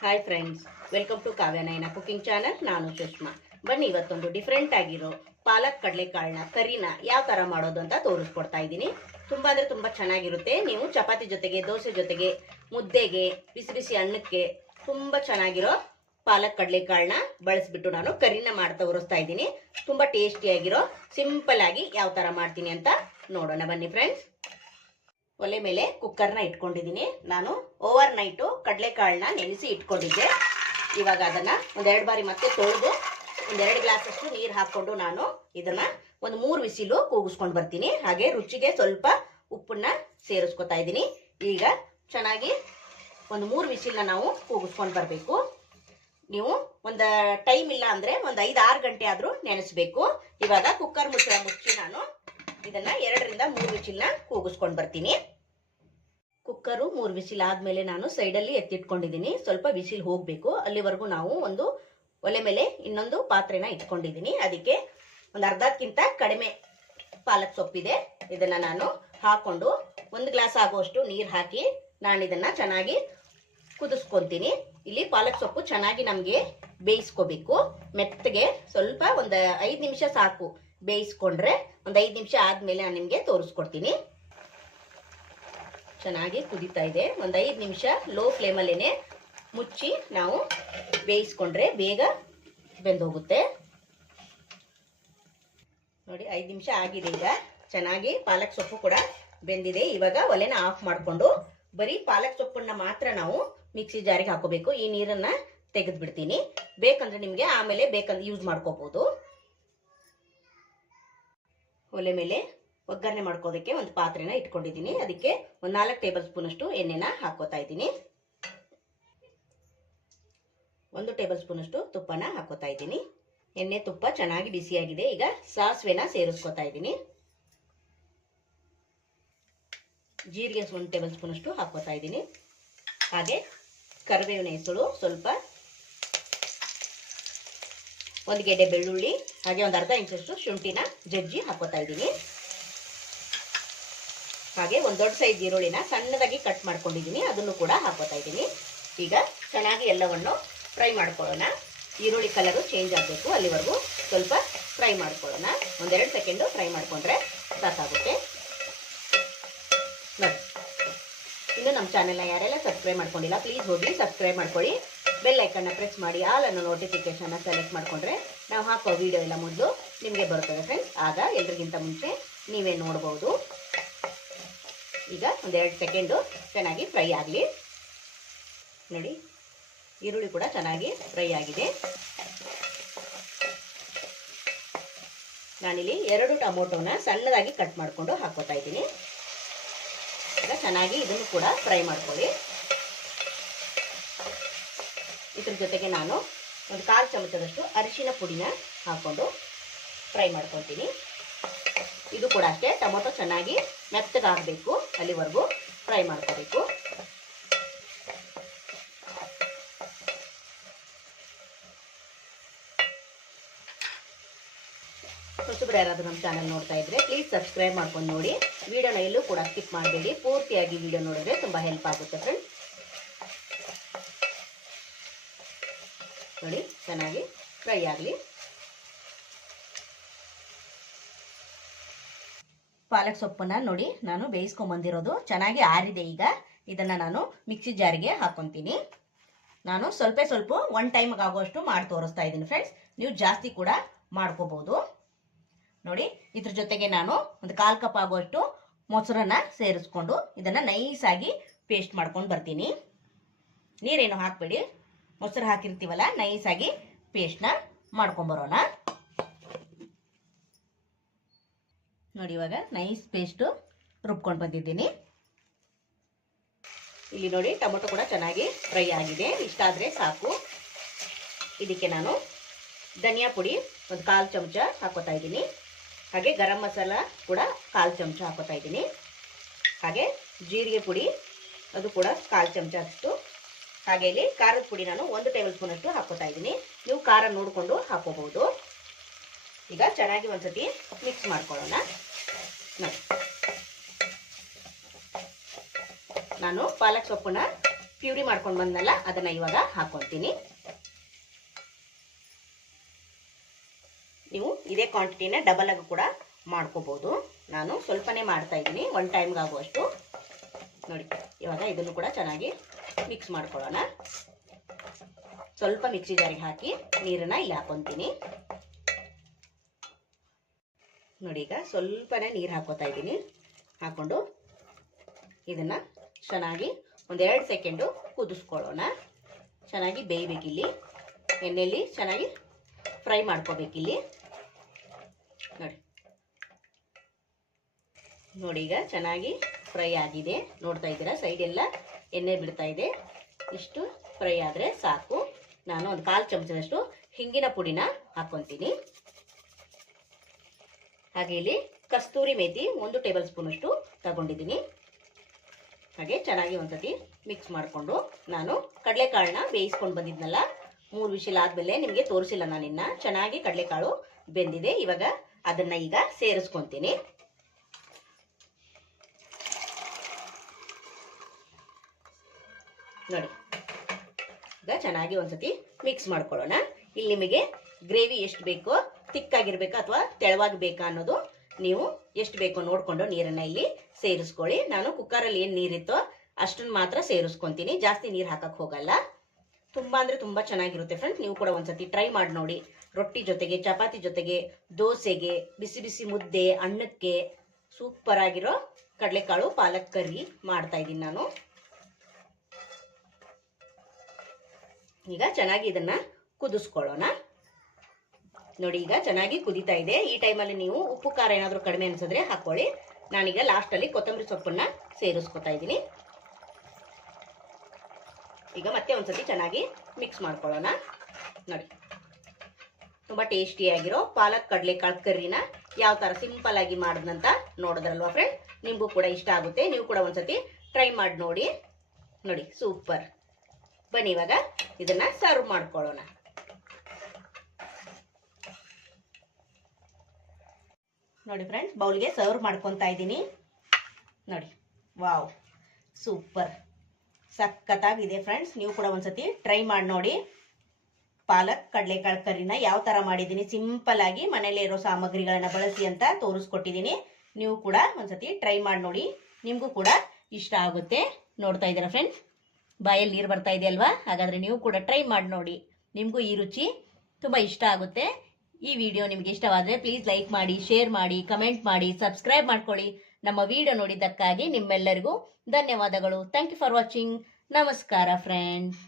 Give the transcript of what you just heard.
Hi friends, welcome to Kavya Nayana cooking channel. ನಾನು ಸುಷ್ಮಾ. ಬನ್ನಿ, ಇವತ್ತೊಂದು ಡಿಫ್ರೆಂಟ್ ಆಗಿರೋ ಪಾಲಕ್ ಕಡಲೆಕಾಳನ್ನ ಕರಿನ ಯಾವ ಥರ ಮಾಡೋದು ಅಂತ ತೋರಿಸ್ಕೊಡ್ತಾ ಇದ್ದೀನಿ. ತುಂಬ ಅಂದರೆ ತುಂಬ ಚೆನ್ನಾಗಿರುತ್ತೆ. ನೀವು ಚಪಾತಿ ಜೊತೆಗೆ, ದೋಸೆ ಜೊತೆಗೆ, ಮುದ್ದೆಗೆ, ಬಿಸಿ ಬಿಸಿ ಅನ್ನಕ್ಕೆ ತುಂಬ ಚೆನ್ನಾಗಿರೋ ಪಾಲಕ್ ಕಡಲೆಕಾಳನ್ನ ಬಳಸ್ಬಿಟ್ಟು ನಾನು ಕರಿನ ಮಾಡಿ ತೋರಿಸ್ತಾ ಇದ್ದೀನಿ. ತುಂಬ ಟೇಸ್ಟಿಯಾಗಿರೋ ಸಿಂಪಲ್ ಆಗಿ ಯಾವ ಥರ ಮಾಡ್ತೀನಿ ಅಂತ ನೋಡೋಣ ಬನ್ನಿ ಫ್ರೆಂಡ್ಸ್. ಒಲೆ ಮೇಲೆ ಕುಕ್ಕರ್ನ ಇಟ್ಕೊಂಡಿದ್ದೀನಿ. ನಾನು ಓವರ್ ನೈಟು ಕಡಲೆಕಾಳನ್ನ ನೆನೆಸಿ ಇಟ್ಕೊಂಡಿದ್ದೆ. ಇವಾಗ ಅದನ್ನು ಒಂದೆರಡು ಬಾರಿ ಮತ್ತೆ ತೊಳೆದು ಒಂದೆರಡು ಗ್ಲಾಸ್ ಅಷ್ಟು ನೀರು ಹಾಕ್ಕೊಂಡು ನಾನು ಇದನ್ನು ಒಂದು 3 ವಿಸಿಲು ಕೂಗಿಸ್ಕೊಂಡು ಬರ್ತೀನಿ. ಹಾಗೆ ರುಚಿಗೆ ಸ್ವಲ್ಪ ಉಪ್ಪನ್ನ ಸೇರಿಸ್ಕೊತಾ ಇದ್ದೀನಿ. ಈಗ ಚೆನ್ನಾಗಿ ಒಂದು 3 ವಿಸಿಲ್ನ ನಾವು ಕೂಗಿಸ್ಕೊಂಡು ಬರಬೇಕು. ನೀವು ಒಂದು ಟೈಮ್ ಇಲ್ಲ ಅಂದರೆ ಒಂದು 5-6 ಗಂಟೆ ಆದರೂ ನೆನೆಸ್ಬೇಕು. ಇವಾಗ ಕುಕ್ಕರ್ ಮುಚ್ಚಿ ನಾನು ಇದನ್ನ 2ರಿಂದ 3 ವಿಸಿಲ್ನ ಕೂಗಿಸ್ಕೊಂಡು ಬರ್ತೀನಿ. ಕುಕ್ಕರು 3 ವಿಸಿಲ್ ಆದ್ಮೇಲೆ ನಾನು ಸೈಡಲ್ಲಿ ಎತ್ತಿಟ್ಕೊಂಡಿದ್ದೀನಿ. ಸ್ವಲ್ಪ ವಿಸಿಲ್ ಹೋಗಬೇಕು, ಅಲ್ಲಿವರೆಗೂ ನಾವು ಒಂದು ಒಲೆ ಮೇಲೆ ಇನ್ನೊಂದು ಪಾತ್ರೆನ ಇಟ್ಕೊಂಡಿದ್ದೀನಿ. ಅದಕ್ಕೆ ಒಂದು ಅರ್ಧಕ್ಕಿಂತ ಕಡಿಮೆ ಪಾಲಕ್ ಸೊಪ್ಪಿದೆ. ಇದನ್ನ ನಾನು ಹಾಕೊಂಡು 1 ಗ್ಲಾಸ್ ಆಗುವಷ್ಟು ನೀರು ಹಾಕಿ ನಾನು ಇದನ್ನ ಚೆನ್ನಾಗಿ ಕುದಿಸ್ಕೊತೀನಿ. ಇಲ್ಲಿ ಪಾಲಕ್ ಸೊಪ್ಪು ಚೆನ್ನಾಗಿ ನಮಗೆ ಬೇಯಿಸ್ಕೋಬೇಕು. ಮೆತ್ತಗೆ ಸ್ವಲ್ಪ ಒಂದು 5 ನಿಮಿಷ ಸಾಕು ಬೇಯಿಸ್ಕೊಂಡ್ರೆ. ಒಂದು 5 ನಿಮಿಷ ಆದ್ಮೇಲೆ ನಾನು ನಿಮಗೆ ತೋರಿಸ್ಕೊಡ್ತೀನಿ. ಚೆನ್ನಾಗಿ ಕುದೀತಾ ಇದೆ. ಒಂದು 5 ನಿಮಿಷ ಲೋ ಫ್ಲೇಮಲ್ಲೇನೆ ಮುಚ್ಚಿ ನಾವು ಬೇಯಿಸ್ಕೊಂಡ್ರೆ ಬೇಗ ಬೆಂದೋಗುತ್ತೆ. ನೋಡಿ, 5 ನಿಮಿಷ ಆಗಿದೆ. ಈಗ ಚೆನ್ನಾಗಿ ಪಾಲಕ್ ಸೊಪ್ಪು ಕೂಡ ಬೆಂದಿದೆ. ಇವಾಗ ಒಲೆನ ಆಫ್ ಮಾಡಿಕೊಂಡು ಬರೀ ಪಾಲಕ್ ಸೊಪ್ಪನ್ನ ಮಾತ್ರ ನಾವು ಮಿಕ್ಸಿ ಜಾರಿಗೆ ಹಾಕೋಬೇಕು. ಈ ನೀರನ್ನ ತೆಗೆದು ಬಿಡ್ತೀನಿ. ಬೇಕಂದ್ರೆ ನಿಮಗೆ ಆಮೇಲೆ ಬೇಕಂದ್ರೆ ಯೂಸ್ ಮಾಡ್ಕೋಬಹುದು. ಒಲೆ ಮೇಲೆ ಒಗ್ಗರಣೆ ಮಾಡ್ಕೋದಕ್ಕೆ ಒಂದು ಪಾತ್ರೆನ ಇಟ್ಕೊಂಡಿದ್ದೀನಿ. ಅದಕ್ಕೆ ಒಂದು 4 ಟೇಬಲ್ ಸ್ಪೂನ್ ಅಷ್ಟು ಎಣ್ಣೆನ ಹಾಕೋತಾ ಇದ್ದೀನಿ. 1 ಟೇಬಲ್ ಸ್ಪೂನ್ ಅಷ್ಟು ತುಪ್ಪನ ಹಾಕೋತಾ ಇದ್ದೀನಿ. ಎಣ್ಣೆ ತುಪ್ಪ ಚೆನ್ನಾಗಿ ಬಿಸಿಯಾಗಿದೆ. ಈಗ ಸಾಸಿವೆನ ಸೇರಿಸ್ಕೋತಾ ಇದ್ದೀನಿ. ಜೀರಿಗೆ 1 ಟೇಬಲ್ ಸ್ಪೂನ್ ಅಷ್ಟು ಹಾಕೋತಾ ಇದ್ದೀನಿ. ಹಾಗೆ ಕರಿಬೇವಿನ ಹೆಸರು ಸ್ವಲ್ಪ, 1 ಗೆಡ್ಡೆ ಬೆಳ್ಳುಳ್ಳಿ, ಹಾಗೆ ಒಂದು ಅರ್ಧ ಇಂಚಷ್ಟು ಶುಂಠಿನ ಜಜ್ಜಿ ಹಾಕೋತಾ ಇದ್ದೀನಿ. ಹಾಗೆ ಒಂದು ದೊಡ್ಡ ಸೈಜ್ ಈರುಳ್ಳಿನ ಸಣ್ಣದಾಗಿ ಕಟ್ ಮಾಡ್ಕೊಂಡಿದ್ದೀನಿ, ಅದನ್ನು ಕೂಡ ಹಾಕೋತಾ ಇದ್ದೀನಿ. ಈಗ ಚೆನ್ನಾಗಿ ಎಲ್ಲವನ್ನು ಫ್ರೈ ಮಾಡ್ಕೊಳ್ಳೋಣ. ಈರುಳ್ಳಿ ಕಲರು ಚೇಂಜ್ ಆಗಬೇಕು, ಅಲ್ಲಿವರೆಗೂ ಸ್ವಲ್ಪ ಫ್ರೈ ಮಾಡ್ಕೊಳ್ಳೋಣ. 1-2 ಸೆಕೆಂಡು ಫ್ರೈ ಮಾಡಿಕೊಂಡ್ರೆ ಸಾಕಾಗುತ್ತೆ. ನೋಡಿ, ಇನ್ನು ನಮ್ಮ ಚಾನೆಲ್ನ ಯಾರೆಲ್ಲ ಸಬ್ಸ್ಕ್ರೈಬ್ ಮಾಡ್ಕೊಂಡಿಲ್ಲ ಪ್ಲೀಸ್ ಹೋಗಿ ಸಬ್ಸ್ಕ್ರೈಬ್ ಮಾಡ್ಕೊಳ್ಳಿ. ಬೆಲ್ ಐಕನ್ನ ಪ್ರೆಸ್ ಮಾಡಿ ಆಲ್ ಅನ್ನೋ ನೋಟಿಫಿಕೇಶನ್ನ ಸೆಲೆಕ್ಟ್ ಮಾಡಿಕೊಂಡ್ರೆ ನಾವು ಹಾಕೋ ವಿಡಿಯೋ ಎಲ್ಲ ಮೊದಲು ನಿಮಗೆ ಬರ್ತದೆ ಫ್ರೆಂಡ್ಸ್. ಆಗ ಎಲ್ರಿಗಿಂತ ಮುಂಚೆ ನೀವೇ ನೋಡ್ಬೋದು. ಈಗ 1-2 ಸೆಕೆಂಡು ಚೆನ್ನಾಗಿ ಫ್ರೈ ಆಗಲಿ. ನೋಡಿ, ಈರುಳ್ಳಿ ಕೂಡ ಚೆನ್ನಾಗಿ ಫ್ರೈ ಆಗಿದೆ. ನಾನಿಲ್ಲಿ 2 ಟೊಮೊಟೊನ ಸಣ್ಣದಾಗಿ ಕಟ್ ಮಾಡಿಕೊಂಡು ಹಾಕೋತಾ ಇದ್ದೀನಿ. ಈಗ ಚೆನ್ನಾಗಿ ಇದನ್ನು ಕೂಡ ಫ್ರೈ ಮಾಡ್ಕೊಳ್ಳಿ. ಇದ್ರ ಜೊತೆಗೆ ನಾನು ಒಂದು 1/4 ಚಮಚದಷ್ಟು ಅರಿಶಿನ ಪುಡಿನ ಹಾಕೊಂಡು ಫ್ರೈ ಮಾಡ್ಕೊತೀನಿ. ಇದು ಕೂಡ ಅಷ್ಟೇ, ಟೊಮೊಟೊ ಚೆನ್ನಾಗಿ ಮೆತ್ತಗಾಗಬೇಕು, ಅಲ್ಲಿವರೆಗೂ ಫ್ರೈ ಮಾಡ್ಕೋಬೇಕು. ಹೊಸಬ್ರು ಯಾರಾದರೂ ನಮ್ಮ ಚಾನಲ್ ನೋಡ್ತಾ ಇದ್ರೆ ಪ್ಲೀಸ್ ಸಬ್ಸ್ಕ್ರೈಬ್ ಮಾಡ್ಕೊಂಡು ನೋಡಿ. ವಿಡಿಯೋನ ಎಲ್ಲೂ ಕೂಡ ಸ್ಕಿಪ್ ಮಾಡಬೇಡಿ, ಪೂರ್ತಿಯಾಗಿ ವಿಡಿಯೋ ನೋಡಿದ್ರೆ ತುಂಬ ಹೆಲ್ಪ್ ಆಗುತ್ತೆ ಫ್ರೆಂಡ್ಸ್. ನೋಡಿ, ಚೆನ್ನಾಗಿ ಫ್ರೈ ಆಗಲಿ. ಪಾಲಕ್ ಸೊಪ್ಪನ್ನ ನೋಡಿ ನಾನು ಬೇಯಿಸ್ಕೊಂಬಂದಿರೋದು ಚೆನ್ನಾಗಿ ಆರಿದೆ. ಈಗ ಇದನ್ನ ನಾನು ಮಿಕ್ಸಿ ಜಾರಿಗೆ ಹಾಕೊಂತೀನಿ. ನಾನು ಸ್ವಲ್ಪ 1 ಟೈಮ್ಗೆ ಆಗುವಷ್ಟು ಮಾಡಿ ತೋರಿಸ್ತಾ ಇದ್ದೀನಿ ಫ್ರೆಂಡ್ಸ್. ನೀವು ಜಾಸ್ತಿ ಕೂಡ ಮಾಡ್ಕೋಬಹುದು. ನೋಡಿ, ಇದ್ರ ಜೊತೆಗೆ ನಾನು ಒಂದು 1/4 ಕಪ್ ಆಗುವಷ್ಟು ಮೊಸರನ್ನ ಸೇರಿಸ್ಕೊಂಡು ಇದನ್ನ ನೈಸಾಗಿ ಪೇಸ್ಟ್ ಮಾಡ್ಕೊಂಡು ಬರ್ತೀನಿ. ನೀರೇನು ಹಾಕ್ಬೇಡಿ, ಮೊಸರು ಹಾಕಿರ್ತೀವಲ್ಲ, ನೈಸಾಗಿ ಪೇಸ್ಟ್ನ ಮಾಡ್ಕೊಂಬರೋಣ. ನೋಡಿ, ಇವಾಗ ನೈಸ್ ಪೇಸ್ಟು ರುಬ್ಕೊಂಡು ಬಂದಿದ್ದೀನಿ. ಇಲ್ಲಿ ನೋಡಿ, ಟೊಮೊಟೊ ಕೂಡ ಚೆನ್ನಾಗಿ ಫ್ರೈ ಆಗಿದೆ. ಇಷ್ಟಾದರೆ ಸಾಕು. ಇದಕ್ಕೆ ನಾನು ಧನಿಯಾ ಪುಡಿ ಒಂದು 1/4 ಚಮಚ ಹಾಕೋತಾ ಇದ್ದೀನಿ. ಹಾಗೆ ಗರಂ ಮಸಾಲ ಕೂಡ 1/4 ಚಮಚ ಹಾಕೋತಾ ಇದ್ದೀನಿ. ಹಾಗೆ ಜೀರಿಗೆ ಪುಡಿ ಅದು ಕೂಡ 1/4 ಚಮಚ ಅಷ್ಟು. ಹಾಗೆ ಇಲ್ಲಿ ಖಾರದ ಪುಡಿ ನಾನು 1 ಟೇಬಲ್ ಸ್ಪೂನ್ ಅಷ್ಟು ಹಾಕೋತಾ ಇದ್ದೀನಿ. ನೀವು ಖಾರ ನೋಡಿಕೊಂಡು ಹಾಕೋಬಹುದು. ಈಗ ಚೆನ್ನಾಗಿ ಒಂದ್ಸತಿ ಮಿಕ್ಸ್ ಮಾಡ್ಕೊಳ್ಳೋಣ. ನೋಡಿ, ನಾನು ಪಾಲಕ್ ಸೊಪ್ಪನ್ನ ಪ್ಯೂರಿ ಮಾಡ್ಕೊಂಡು ಬಂದನಲ್ಲ ಅದನ್ನು ಇವಾಗ ಹಾಕ್ಕೊತೀನಿ. ನೀವು ಇದೇ ಕ್ವಾಂಟಿಟಿನ ಡಬಲ್ ಆಗಿ ಕೂಡ ಮಾಡ್ಕೋಬೋದು. ನಾನು ಸ್ವಲ್ಪನೇ ಮಾಡ್ತಾ ಇದ್ದೀನಿ, ಒನ್ ಟೈಮ್ಗೆ ಆಗುವಷ್ಟು. ನೋಡಿ ಇವಾಗ ಇದನ್ನು ಕೂಡ ಚೆನ್ನಾಗಿ ಮಿಕ್ಸ್ ಮಾಡ್ಕೊಳ್ಳೋಣ. ಸ್ವಲ್ಪ ಮಿಕ್ಸಿ ಜಾರಿಗೆ ಹಾಕಿ ನೀರನ್ನು ಇಲ್ಲಿ ಹಾಕೊತೀನಿ. ನೋಡಿ ಈಗ ಸ್ವಲ್ಪನೇ ನೀರು ಹಾಕೋತಾ ಇದ್ದೀನಿ. ಹಾಕ್ಕೊಂಡು ಇದನ್ನು ಚೆನ್ನಾಗಿ ಒಂದೆರಡು ಸೆಕೆಂಡು ಕುದಿಸ್ಕೊಳ್ಳೋಣ. ಚೆನ್ನಾಗಿ ಬೇಯಬೇಕಿಲ್ಲಿ, ಎಣ್ಣೆಯಲ್ಲಿ ಚೆನ್ನಾಗಿ ಫ್ರೈ ಮಾಡ್ಕೋಬೇಕಿಲ್ಲಿ. ನೋಡಿ ಈಗ ಚೆನ್ನಾಗಿ ಫ್ರೈ ಆಗಿದೆ, ನೋಡ್ತಾ ಇದ್ದೀರಾ ಸೈಡ್ ಎಲ್ಲ ಎಣ್ಣೆ ಬಿಡ್ತಾ ಇದೆ. ಇಷ್ಟು ಫ್ರೈ ಆದರೆ ಸಾಕು. ನಾನು ಒಂದು 1/4 ಚಮಚದಷ್ಟು ಹಿಂಗಿನ ಪುಡಿನ ಹಾಕ್ಕೊತೀನಿ. ಹಾಗೆ ಇಲ್ಲಿ ಕಸ್ತೂರಿ ಮೇಥಿ 1 ಟೇಬಲ್ ಸ್ಪೂನ್ ಅಷ್ಟು ತಗೊಂಡಿದ್ದೀನಿ. ಹಾಗೆ ಚೆನ್ನಾಗಿ ಒಂದ್ಸತಿ ಮಿಕ್ಸ್ ಮಾಡಿಕೊಂಡು ನಾನು ಕಡಲೆಕಾಳನ್ನ ಬೇಯಿಸ್ಕೊಂಡು ಬಂದಿದ್ನಲ್ಲ, 3 ವಿಷಲ್ ಆದಮೇಲೆ ನಿಮಗೆ ತೋರಿಸಿಲ್ಲ ನಾನಿನ್ನ. ಚೆನ್ನಾಗಿ ಕಡಲೆಕಾಳು ಬೆಂದಿದೆ. ಇವಾಗ ಅದನ್ನ ಈಗ ಸೇರಿಸ್ಕೊತೀನಿ. ನೋಡಿ ಈಗ ಚೆನ್ನಾಗಿ ಒಂದ್ಸತಿ ಮಿಕ್ಸ್ ಮಾಡ್ಕೊಳ್ಳೋಣ. ಇಲ್ಲಿ ನಿಮಗೆ ಗ್ರೇವಿ ಎಷ್ಟು ಬೇಕೋ, ತಿಕ್ಕಾಗಿರ್ಬೇಕಾ ಅಥವಾ ತೆಳವಾಗಿ ಬೇಕಾ ಅನ್ನೋದು ನೀವು ಎಷ್ಟು ಬೇಕೋ ನೋಡಿಕೊಂಡು ನೀರನ್ನು ಇಲ್ಲಿ ಸೇರಿಸ್ಕೊಳ್ಳಿ. ನಾನು ಕುಕ್ಕರಲ್ಲಿ ಏನು ನೀರಿತ್ತೋ ಅಷ್ಟನ್ನು ಮಾತ್ರ ಸೇರಿಸ್ಕೊತೀನಿ, ಜಾಸ್ತಿ ನೀರು ಹಾಕಕ್ಕೆ ಹೋಗಲ್ಲ. ತುಂಬ ಅಂದರೆ ತುಂಬ ಚೆನ್ನಾಗಿರುತ್ತೆ ಫ್ರೆಂಡ್ಸ್. ನೀವು ಕೂಡ ಒಂದ್ಸತಿ ಟ್ರೈ ಮಾಡಿ ನೋಡಿ. ರೊಟ್ಟಿ ಜೊತೆಗೆ, ಚಪಾತಿ ಜೊತೆಗೆ, ದೋಸೆಗೆ, ಬಿಸಿ ಬಿಸಿ ಮುದ್ದೆ, ಅನ್ನಕ್ಕೆ ಸೂಪರ್ ಆಗಿರೋ ಕಡಲೆಕಾಳು ಪಾಲಕ್ ಕರ್ರಿ ಮಾಡ್ತಾ ಇದ್ದೀನಿ ನಾನು. ಈಗ ಚೆನ್ನಾಗಿ ಇದನ್ನ ಕುದಿಸ್ಕೊಳ್ಳೋಣ. ನೋಡಿ ಈಗ ಚೆನ್ನಾಗಿ ಕುದೀತಾ ಇದೆ. ಈ ಟೈಮಲ್ಲಿ ನೀವು ಉಪ್ಪು ಖಾರ ಏನಾದರೂ ಕಡಿಮೆ ಅನ್ಸಿದ್ರೆ ಹಾಕೊಳ್ಳಿ. ನಾನೀಗ ಲಾಸ್ಟಲ್ಲಿ ಕೊತ್ತಂಬರಿ ಸೊಪ್ಪನ್ನ ಸೇರಿಸ್ಕೊತಾ ಇದ್ದೀನಿ. ಈಗ ಮತ್ತೆ ಒಂದ್ಸತಿ ಚೆನ್ನಾಗಿ ಮಿಕ್ಸ್ ಮಾಡ್ಕೊಳ್ಳೋಣ. ನೋಡಿ ತುಂಬ ಟೇಸ್ಟಿಯಾಗಿರೋ ಪಾಲಕ್ ಕಡಲೆಕಾಳು ಕರ್ರಿನ ಯಾವ ಥರ ಸಿಂಪಲ್ ಆಗಿ ಮಾಡಿದ್ನಂತ ನೋಡಿದ್ರಲ್ವಾ ಫ್ರೆಂಡ್. ನಿಮಗೂ ಕೂಡ ಇಷ್ಟ ಆಗುತ್ತೆ, ನೀವು ಕೂಡ ಒಂದ್ಸತಿ ಟ್ರೈ ಮಾಡಿ ನೋಡಿ. ನೋಡಿ ಸೂಪರ್. ಬನ್ನಿ ಇವಾಗ ಇದನ್ನ ಸರ್ವ್ ಮಾಡ್ಕೊಳ್ಳೋಣ. ನೋಡಿ ಫ್ರೆಂಡ್ಸ್, ಬೌಲ್ಗೆ ಸರ್ವ್ ಮಾಡ್ಕೊತಾ ಇದ್ದೀನಿ. ನೋಡಿ ವಾವ್, ಸೂಪರ್, ಸಖತ್ತಾಗಿದೆ ಫ್ರೆಂಡ್ಸ್. ನೀವು ಕೂಡ ಒಂದ್ಸತಿ ಟ್ರೈ ಮಾಡಿ ನೋಡಿ. ಪಾಲಕ್ ಕಡಲೆಕಾಳು ಕರ್ರಿನ ಯಾವ ಥರ ಮಾಡಿದ್ದೀನಿ, ಸಿಂಪಲ್ ಆಗಿ ಮನೇಲಿ ಇರೋ ಸಾಮಗ್ರಿಗಳನ್ನ ಬಳಸಿ ಅಂತ ತೋರಿಸ್ಕೊಟ್ಟಿದ್ದೀನಿ. ನೀವು ಕೂಡ ಒಂದ್ಸತಿ ಟ್ರೈ ಮಾಡಿ ನೋಡಿ, ನಿಮಗೂ ಕೂಡ ಇಷ್ಟ ಆಗುತ್ತೆ. ನೋಡ್ತಾ ಇದ್ದೀರಾ ಫ್ರೆಂಡ್ಸ್, ಬಾಯಲ್ಲಿ ನೀರು ಬರ್ತಾ ಇದೆ ಅಲ್ವಾ? ಹಾಗಾದರೆ ನೀವು ಕೂಡ ಟ್ರೈ ಮಾಡಿ ನೋಡಿ, ನಿಮಗೂ ಈ ರುಚಿ ತುಂಬ ಇಷ್ಟ ಆಗುತ್ತೆ. ಈ ವಿಡಿಯೋ ನಿಮಗೆ ಇಷ್ಟವಾದರೆ ಪ್ಲೀಸ್ ಲೈಕ್ ಮಾಡಿ, ಶೇರ್ ಮಾಡಿ, ಕಮೆಂಟ್ ಮಾಡಿ, ಸಬ್ಸ್ಕ್ರೈಬ್ ಮಾಡ್ಕೊಳ್ಳಿ. ನಮ್ಮ ವಿಡಿಯೋ ನೋಡಿದ್ದಕ್ಕಾಗಿ ನಿಮ್ಮೆಲ್ಲರಿಗೂ ಧನ್ಯವಾದಗಳು. Thank you for watching. ನಮಸ್ಕಾರ ಫ್ರೆಂಡ್ಸ್.